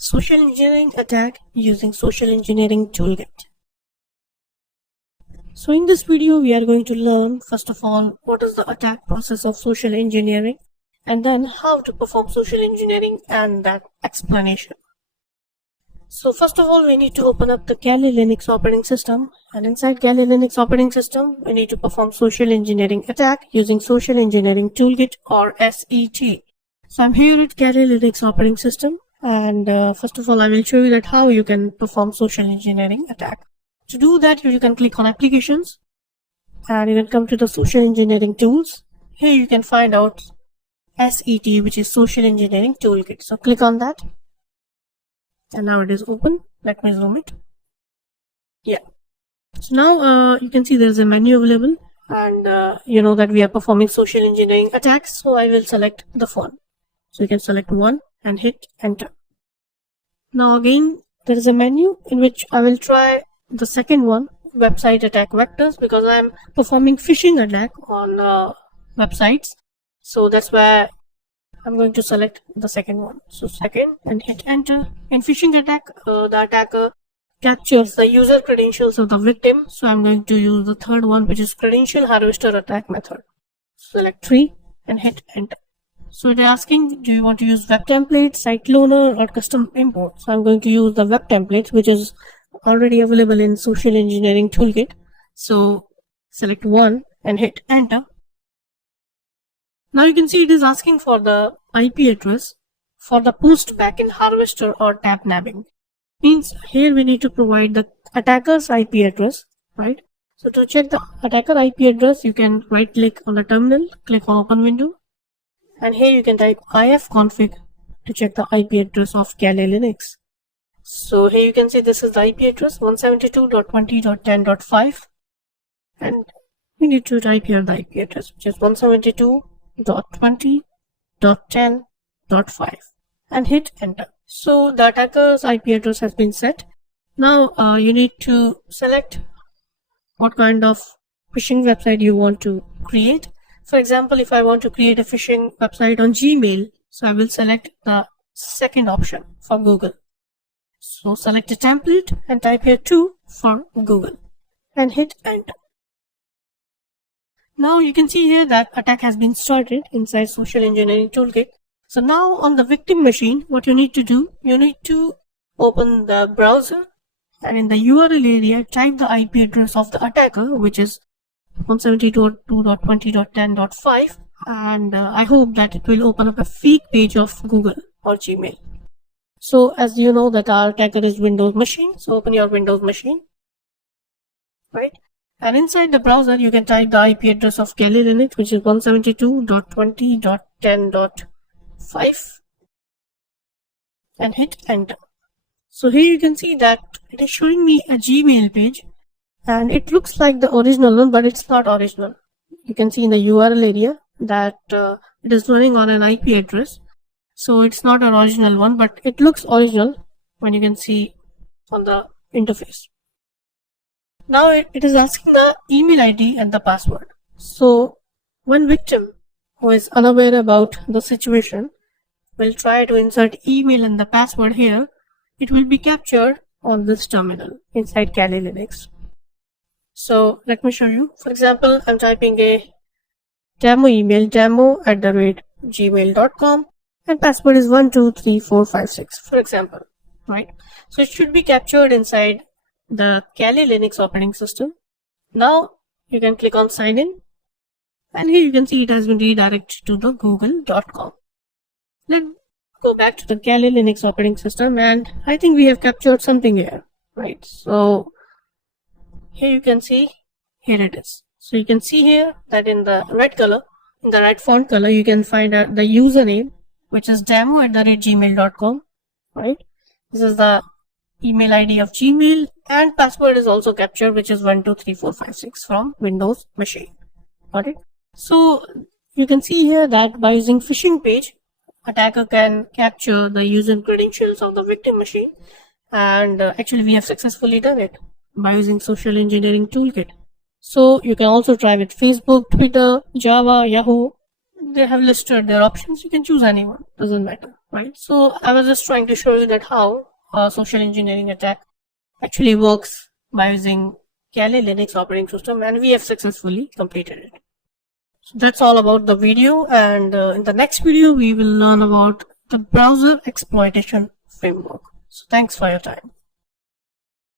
Social engineering attack using social engineering toolkit. So in this video we are going to learn first of all what is the attack process of social engineering and then how to perform social engineering and that explanation. So first of all we need to open up the Kali Linux operating system, and inside Kali Linux operating system we need to perform social engineering attack using social engineering toolkit or SET. So I'm here at Kali Linux operating system. And first of all, I will show you that how you can perform social engineering attack. To do that, you can click on applications and you can come to the social engineering tools. Here you can find out SET, which is social engineering toolkit. So click on that and now it is open. Let me zoom it. Yeah. So now you can see there is a menu available, and you know that we are performing social engineering attacks. So I will select the font. So you can select one and hit enter. Now again there is a menu in which I will try the second one, website attack vectors, because I am performing phishing attack on websites. So that's why I'm going to select the second one. So second and hit enter. In phishing attack, the attacker captures the user credentials of the victim. So I'm going to use the third one, which is credential harvester attack method. Select 3 and hit enter. So it is asking, do you want to use web templates, site cloner, or custom import? So I'm going to use the web templates, which is already available in social engineering toolkit. So select 1 and hit enter. Now you can see it is asking for the IP address for the post backend harvester or tap nabbing. Means here we need to provide the attacker's IP address, right? So to check the attacker IP address, you can right click on the terminal, click on open window. And here you can type ifconfig to check the IP address of Kali Linux. So here you can see this is the IP address 172.20.10.5, and we need to type here the IP address, which is 172.20.10.5, and hit enter. So the attacker's IP address has been set. Now you need to select what kind of phishing website you want to create. For example, if I want to create a phishing website on Gmail, so I will select the second option for Google. So select a template and type here 2 for Google and hit enter. Now you can see here that attack has been started inside social engineering toolkit. So now on the victim machine, what you need to do, you need to open the browser and in the URL area type the IP address of the attacker, which is 172.20.10.5, and I hope that it will open up a fake page of Google or Gmail. So as you know that our attacker is Windows machine, so open your Windows machine, right? And inside the browser you can type the IP address of Kali Linux, which is 172.20.10.5, and hit enter. So here you can see that it is showing me a Gmail page, and it looks like the original one, but it's not original. You can see in the URL area that it is running on an IP address. So it's not an original one, but it looks original when you can see on the interface. Now it is asking the email ID and the password. So one victim who is unaware about the situation will try to insert email and the password here. It will be captured on this terminal inside Kali Linux. So let me show you. For example, I'm typing a demo email, demo@gmail.com, and password is 123456, for example, right? So it should be captured inside the Kali Linux operating system. Now you can click on sign in, and here you can see it has been redirected to the google.com. Let's go back to the Kali Linux operating system, and I think we have captured something here, right? So here you can see, here it is. So you can see here that in the red color, in the red font color, you can find out the username, which is demo@gmail.com, right? This is the email ID of Gmail, and password is also captured, which is 123456 from Windows machine. Got it? So you can see here that by using phishing page, attacker can capture the user credentials of the victim machine, and actually we have successfully done it by using social engineering toolkit. So you can also try with Facebook, Twitter, Java, Yahoo, they have listed their options. You can choose anyone, doesn't matter, right? So I was just trying to show you that how a social engineering attack actually works by using Kali Linux operating system, and we have successfully completed it. So that's all about the video, and in the next video we will learn about the browser exploitation framework. So thanks for your time.